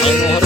Vai.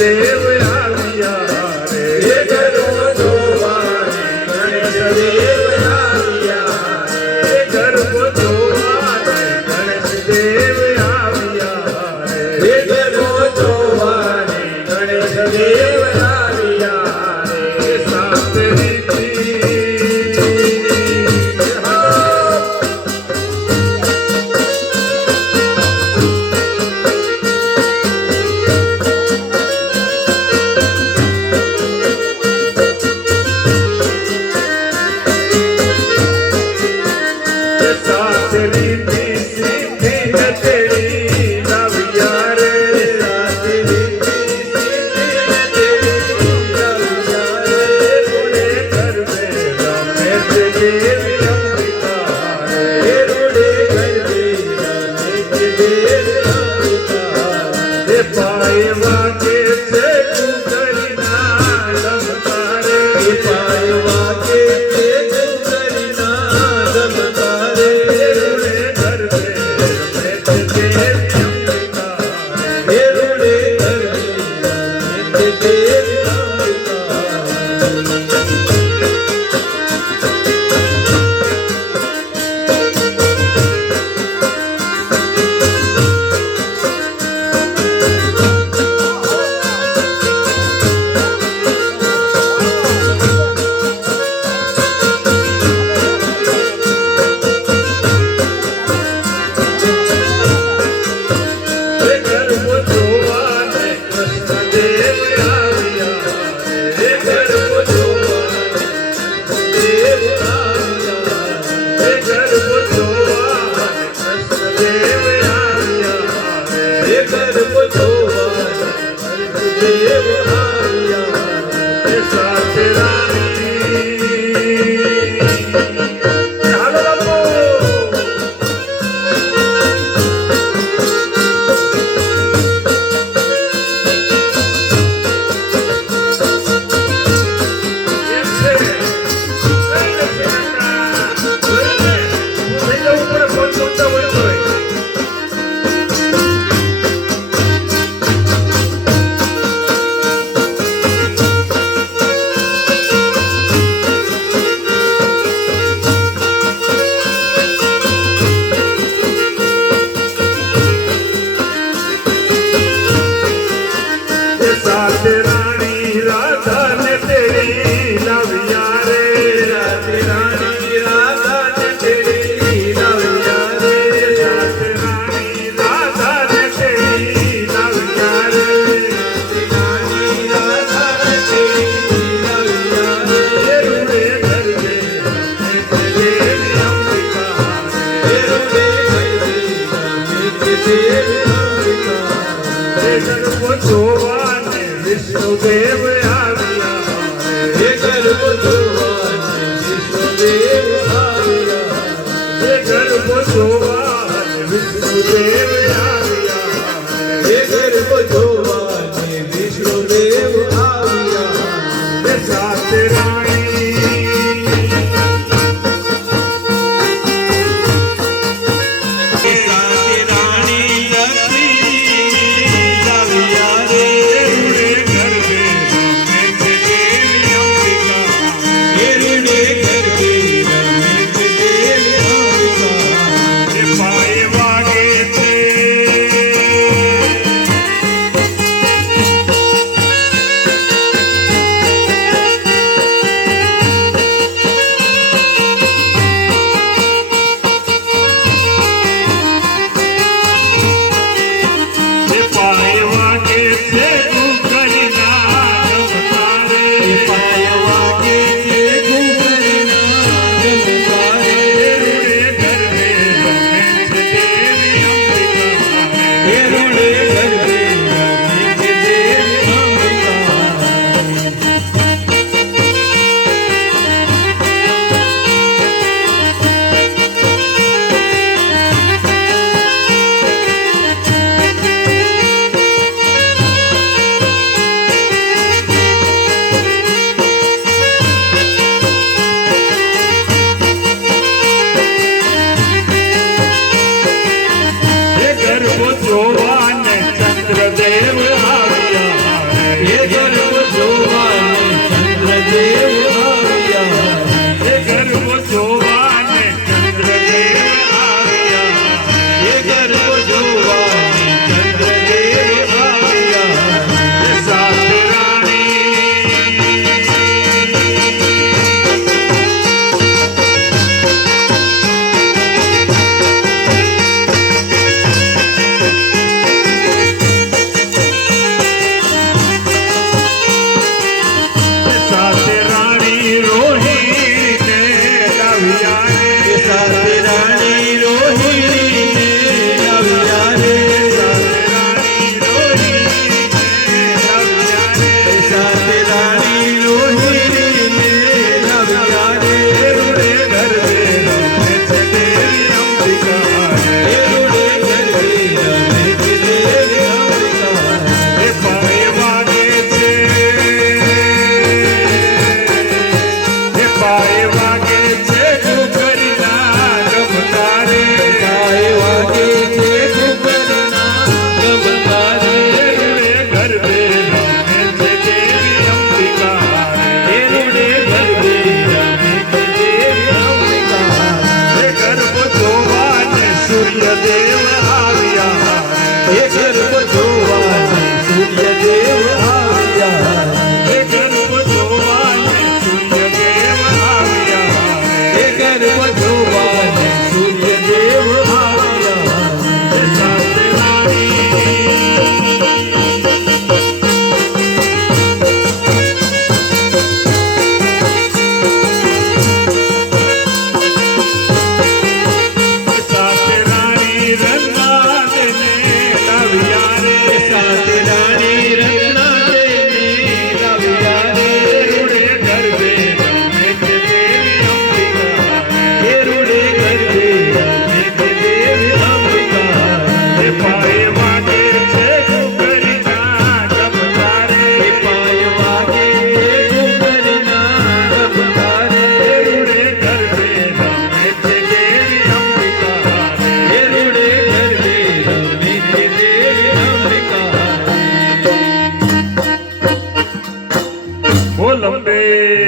রে Take também.